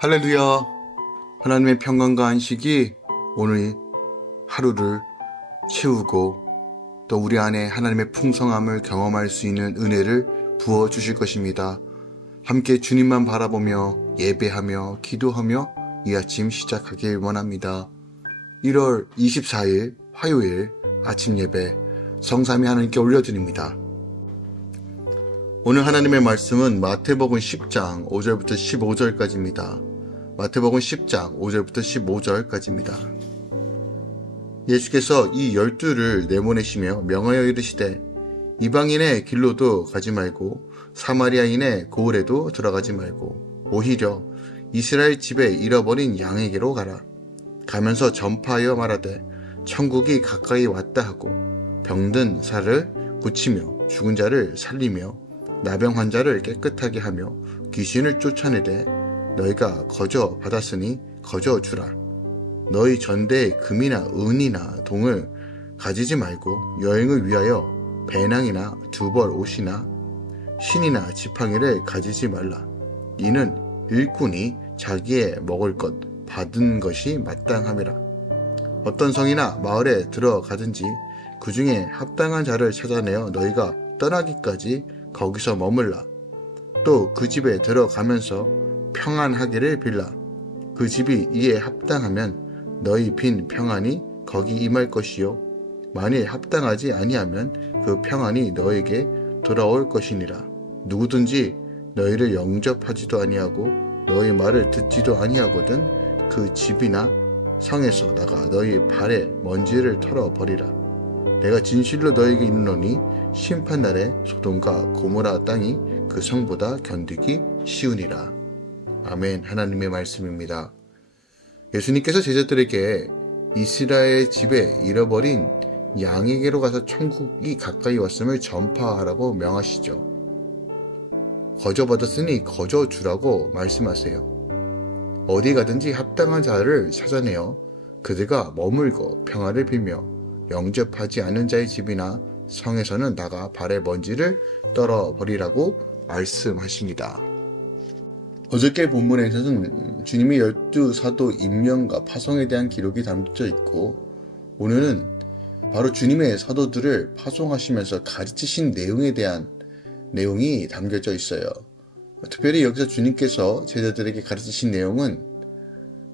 할렐루야. 하나님의 평강과 안식이 오늘 하루를 채우고 또 우리 안에 하나님의 풍성함을 경험할 수 있는 은혜를 부어주실 것입니다. 함께 주님만 바라보며 예배하며 기도하며 이 아침 시작하길 원합니다. 1월 24일 화요일 아침 예배 성삼위 하나님께 올려드립니다. 오늘 하나님의 말씀은 마태복음 10장 5절부터 15절까지입니다. 마태복음 10장 5절부터 15절까지입니다. 예수께서 이 12를 내보내시며 명하여 이르시되 이방인의 길로도 가지 말고 사마리아인의 고을에도 들어가지 말고 오히려 이스라엘 집에 잃어버린 양에게로 가라. 가면서 전파하여 말하되 천국이 가까이 왔다 하고 병든 살을 고치며 죽은 자를 살리며 나병 환자를 깨끗하게 하며 귀신을 쫓아내되 너희가 거저 받았으니 거저 주라. 너희 전대에 금이나 은이나 동을 가지지 말고 여행을 위하여 배낭이나 두벌 옷이나 신이나 지팡이를 가지지 말라. 이는 일꾼이 자기의 먹을 것 받은 것이 마땅함이라. 어떤 성이나 마을에 들어가든지 그 중에 합당한 자를 찾아내어 너희가 떠나기까지 거기서 머물라. 또 그 집에 들어가면서 평안하기를 빌라. 그 집이 이에 합당하면 너희 빈 평안이 거기 임할 것이요 만일 합당하지 아니하면 그 평안이 너에게 돌아올 것이니라. 누구든지 너희를 영접하지도 아니하고 너희 말을 듣지도 아니하거든 그 집이나 성에서 나가 너희 발에 먼지를 털어버리라. 내가 진실로 너희에게 이르노니 심판날에 소돔과 고모라 땅이 그 성보다 견디기 쉬우니라. 아멘. 하나님의 말씀입니다. 예수님께서 제자들에게 이스라엘 집에 잃어버린 양에게로 가서 천국이 가까이 왔음을 전파하라고 명하시죠. 거저 받았으니 거저 주라고 말씀하세요. 어디 가든지 합당한 자를 찾아내어 그들과 머물고 평화를 빌며 영접하지 않은 자의 집이나 성에서는 나가 발에 먼지를 떨어버리라고 말씀하십니다. 어저께 본문에서는 주님의 12사도 임명과 파송에 대한 기록이 담겨져 있고 오늘은 바로 주님의 사도들을 파송하시면서 가르치신 내용에 대한 내용이 담겨져 있어요. 특별히 여기서 주님께서 제자들에게 가르치신 내용은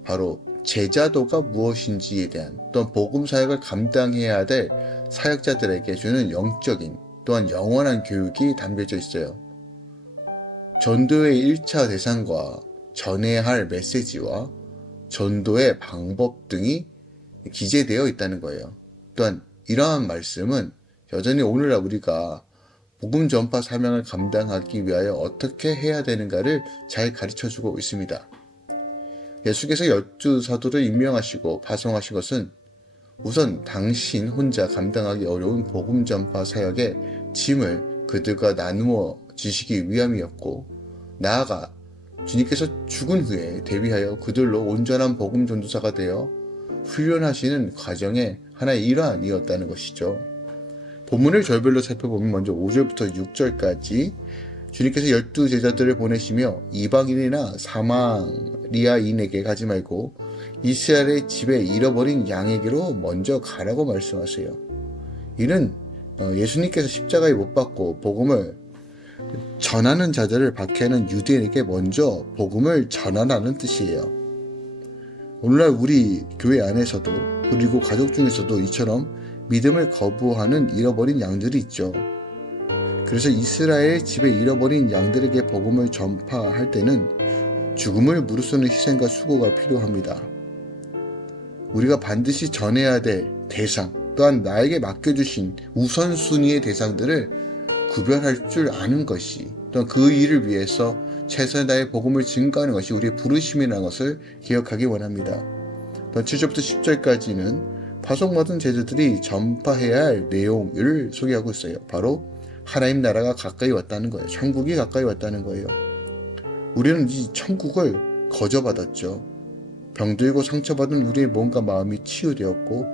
바로 제자도가 무엇인지에 대한 또한 복음 사역을 감당해야 될 사역자들에게 주는 영적인 또한 영원한 교육이 담겨져 있어요. 전도의 1차 대상과 전해야 할 메시지와 전도의 방법 등이 기재되어 있다는 거예요. 또한 이러한 말씀은 여전히 오늘날 우리가 복음 전파 사명을 감당하기 위하여 어떻게 해야 되는가를 잘 가르쳐주고 있습니다. 예수께서 12사도를 임명하시고 파송하신 것은 우선 당신 혼자 감당하기 어려운 복음 전파 사역의 짐을 그들과 나누어 주시기 위함이었고 나아가 주님께서 죽은 후에 대비하여 그들로 온전한 복음 전도사가 되어 훈련하시는 과정의 하나의 일환이었다는 것이죠. 본문을 절별로 살펴보면 먼저 5절부터 6절까지 주님께서 12제자들을 보내시며 이방인이나 사마리아인에게 가지 말고 이스라엘의 집에 잃어버린 양에게로 먼저 가라고 말씀하세요. 이는 예수님께서 십자가에 못 박고 복음을 전하는 자들을 박해하는 유대인에게 먼저 복음을 전하라는 뜻이에요. 오늘날 우리 교회 안에서도 그리고 가족 중에서도 이처럼 믿음을 거부하는 잃어버린 양들이 있죠. 그래서 이스라엘 집에 잃어버린 양들에게 복음을 전파할 때는 죽음을 무릅쓰는 희생과 수고가 필요합니다. 우리가 반드시 전해야 될 대상 또한 나에게 맡겨주신 우선순위의 대상들을 구별할 줄 아는 것이 또한 그 일을 위해서 최선의 나의 복음을 증거하는 것이 우리의 부르심이라는 것을 기억하기 원합니다. 7절부터 10절까지는 파송받은 제자들이 전파해야 할 내용을 소개하고 있어요. 바로 하나님 나라가 가까이 왔다는 거예요. 천국이 가까이 왔다는 거예요. 우리는 이 천국을 거저받았죠. 병들고 상처받은 우리의 몸과 마음이 치유되었고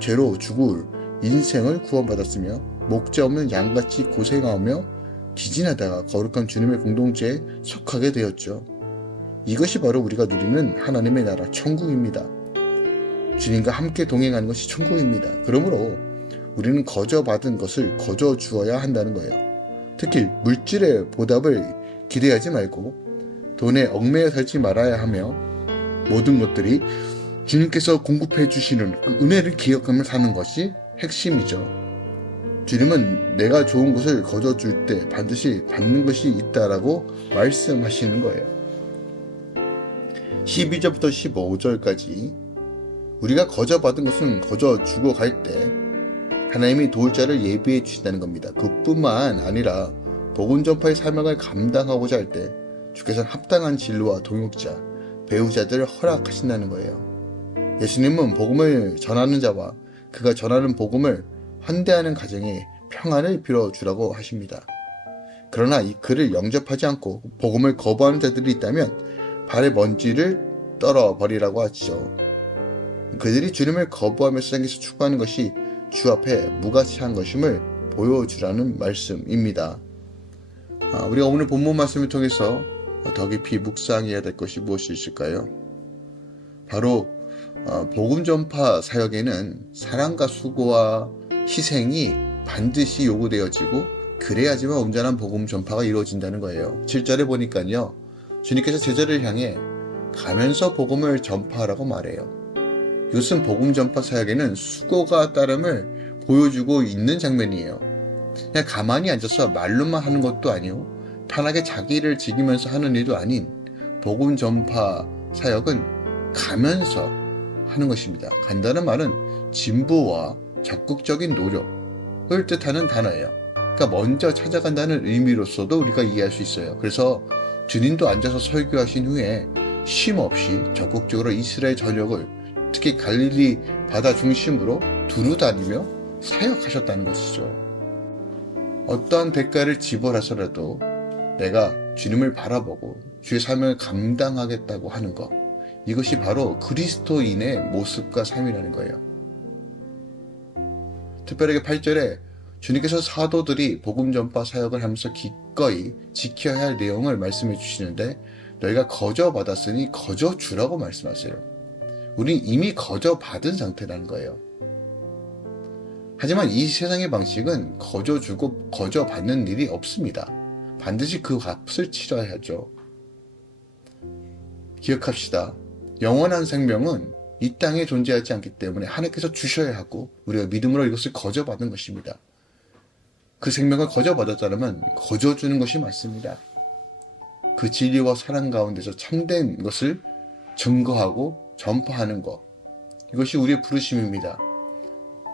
죄로 죽을 인생을 구원받았으며 목자 없는 양같이 고생하며 기진하다가 거룩한 주님의 공동체에 속하게 되었죠. 이것이 바로 우리가 누리는 하나님의 나라 천국입니다. 주님과 함께 동행하는 것이 천국입니다. 그러므로 우리는 거저받은 것을 거저 주어야 한다는 거예요. 특히 물질의 보답을 기대하지 말고 돈에 얽매여 살지 말아야 하며 모든 것들이 주님께서 공급해 주시는 그 은혜를 기억하며 사는 것이 핵심이죠. 주님은 내가 좋은 것을 거저 줄 때 반드시 받는 것이 있다라고 말씀하시는 거예요. 12절부터 15절까지 우리가 거저 받은 것은 거저 주고 갈 때 하나님이 도울 자를 예비해 주신다는 겁니다. 그뿐만 아니라 복음 전파의 사명을 감당하고자 할 때 주께서는 합당한 진로와 동역자, 배우자들을 허락하신다는 거예요. 예수님은 복음을 전하는 자와 그가 전하는 복음을 환대하는 가정에 평안을 빌어주라고 하십니다. 그러나 그를 영접하지 않고 복음을 거부하는 자들이 있다면 발에 먼지를 떨어버리라고 하죠. 그들이 주님을 거부하며 세상에서 추구하는 것이 주 앞에 무가치한 것임을 보여주라는 말씀입니다. 우리가 오늘 본문 말씀을 통해서 더 깊이 묵상해야 될 것이 무엇이 있을까요? 바로 복음 전파 사역에는 사랑과 수고와 희생이 반드시 요구되어지고 그래야지만 온전한 복음 전파가 이루어진다는 거예요. 7절에 보니까요. 주님께서 제자를 향해 가면서 복음을 전파하라고 말해요. 이것은 복음 전파 사역에는 수고가 따름을 보여주고 있는 장면이에요. 그냥 가만히 앉아서 말로만 하는 것도 아니고 편하게 자기를 즐기면서 하는 일도 아닌 복음 전파 사역은 가면서 하는 것입니다. 간다는 말은 진보와 적극적인 노력을 뜻하는 단어예요. 그러니까 먼저 찾아간다는 의미로서도 우리가 이해할 수 있어요. 그래서 주님도 앉아서 설교하신 후에 쉼 없이 적극적으로 이스라엘 전역을 특히 갈릴리 바다 중심으로 두루 다니며 사역하셨다는 것이죠. 어떠한 대가를 지불하서라도 내가 주님을 바라보고 주의 사명을 감당하겠다고 하는 것, 이것이 바로 그리스도인의 모습과 삶이라는 거예요. 특별하게 8절에 주님께서 사도들이 복음 전파 사역을 하면서 기꺼이 지켜야 할 내용을 말씀해 주시는데 너희가 거저 받았으니 거저 주라고 말씀하세요. 우린 이미 거저 받은 상태라는 거예요. 하지만 이 세상의 방식은 거저 주고 거저 받는 일이 없습니다. 반드시 그 값을 치러야죠. 기억합시다. 영원한 생명은 이 땅에 존재하지 않기 때문에 하나님께서 주셔야 하고 우리가 믿음으로 이것을 거저 받은 것입니다. 그 생명을 거저 받았다면 거저 주는 것이 맞습니다. 그 진리와 사랑 가운데서 참된 것을 증거하고 전파하는 것, 이것이 우리의 부르심입니다.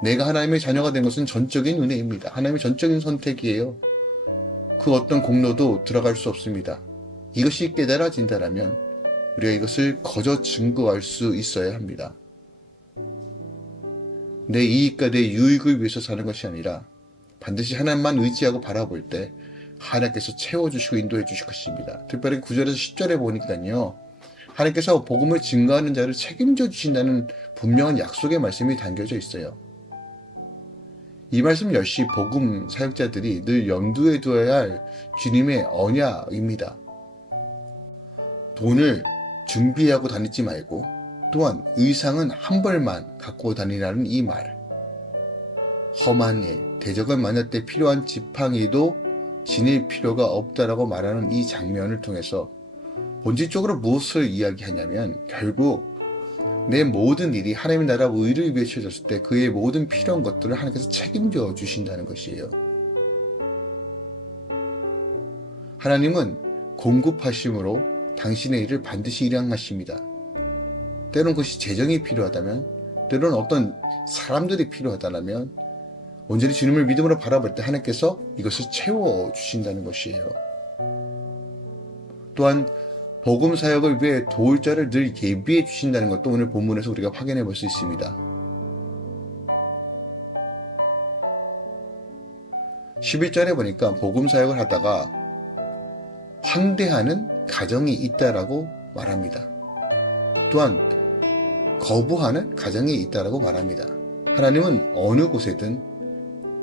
내가 하나님의 자녀가 된 것은 전적인 은혜입니다. 하나님의 전적인 선택이에요. 그 어떤 공로도 들어갈 수 없습니다. 이것이 깨달아진다면 우리가 이것을 거저 증거할 수 있어야 합니다. 내 이익과 내 유익을 위해서 사는 것이 아니라 반드시 하나님만 의지하고 바라볼 때 하나님께서 채워주시고 인도해 주실 것입니다. 특별히 9절에서 10절에 보니까요. 하나님께서 복음을 증거하는 자를 책임져 주신다는 분명한 약속의 말씀이 담겨져 있어요. 이 말씀 역시 복음 사역자들이 늘 염두에 두어야 할 주님의 언약입니다. 돈을 준비하고 다니지 말고 또한 의상은 한 벌만 갖고 다니라는 이 말. 험한 일, 대적을 만날 때 필요한 지팡이도 지닐 필요가 없다라고 말하는 이 장면을 통해서 본질적으로 무엇을 이야기하냐면 결국 내 모든 일이 하나님의 나라 의를 위해 쳐졌을 때 그의 모든 필요한 것들을 하나님께서 책임져 주신다는 것이에요. 하나님은 공급하심으로 당신의 일을 반드시 일행하십니다. 때론 그것이 재정이 필요하다면, 때론 어떤 사람들이 필요하다면 온전히 주님을 믿음으로 바라볼 때 하나님께서 이것을 채워주신다는 것이에요. 또한 복음 사역을 위해 도울 자를 늘 예비해 주신다는 것도 오늘 본문에서 우리가 확인해 볼 수 있습니다. 11절에 보니까 복음 사역을 하다가 환대하는 가정이 있다라고 말합니다. 또한 거부하는 가정이 있다라고 말합니다. 하나님은 어느 곳에든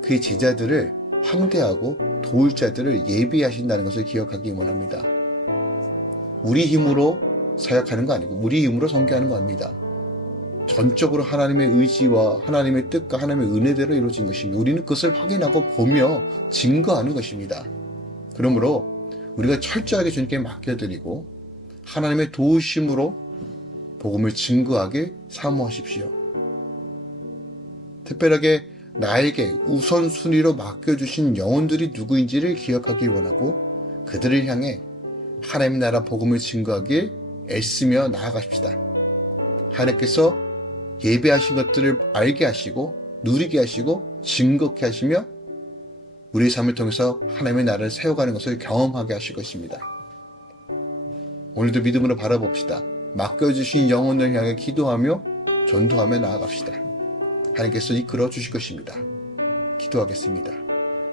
그의 제자들을 환대하고 도울 자들을 예비하신다는 것을 기억하기 원합니다. 우리 힘으로 사역하는 거 아니고 우리 힘으로 선교하는 겁니다. 전적으로 하나님의 의지와 하나님의 뜻과 하나님의 은혜대로 이루어진 것입니다. 우리는 그것을 확인하고 보며 증거하는 것입니다. 그러므로 우리가 철저하게 주님께 맡겨드리고 하나님의 도우심으로 복음을 증거하게 사모하십시오. 특별하게 나에게 우선순위로 맡겨주신 영혼들이 누구인지를 기억하기 원하고 그들을 향해 하나님의 나라 복음을 증거하길 애쓰며 나아가십시다. 하나님께서 예배하신 것들을 알게 하시고 누리게 하시고 증거케 하시며 우리의 삶을 통해서 하나님의 나라를 세워가는 것을 경험하게 하실 것입니다. 오늘도 믿음으로 바라봅시다. 맡겨주신 영혼을 향해 기도하며 전도하며 나아갑시다. 하나님께서 이끌어 주실 것입니다. 기도하겠습니다.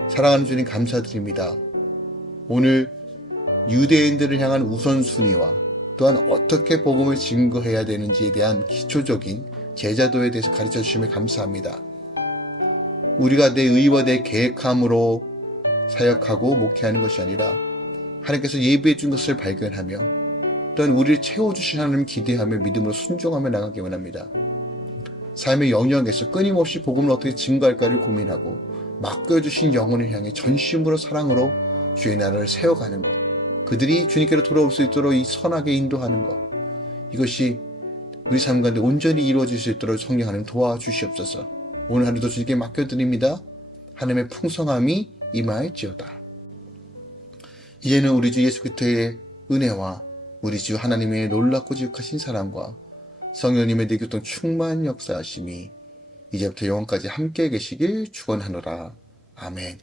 사랑하는 주님 감사드립니다. 오늘 유대인들을 향한 우선순위와 또한 어떻게 복음을 증거해야 되는지에 대한 기초적인 제자도에 대해서 가르쳐 주심에 감사합니다. 우리가 내 의와 내 계획함으로 사역하고 목회하는 것이 아니라 하나님께서 예비해 준 것을 발견하며 또한 우리를 채워주신 하나님 기대하며 믿음으로 순종하며 나가기 원합니다. 삶의 영역에서 끊임없이 복음을 어떻게 증거할까를 고민하고 맡겨주신 영혼을 향해 전심으로 사랑으로 주의 나라를 세워가는 것, 그들이 주님께로 돌아올 수 있도록 이 선하게 인도하는 것, 이것이 우리 삶 가운데 온전히 이루어질 수 있도록 성령 하나님 도와주시옵소서. 오늘 하루도 주님께 맡겨드립니다. 하나님의 풍성함이 임하일지어다. 이제는 우리 주 예수 그리스도의 은혜와 우리 주 하나님의 놀랍고 지극하신 사랑과 성령님의 내 교통 충만 역사하심이 이제부터 영원까지 함께 계시길 축원하노라. 아멘.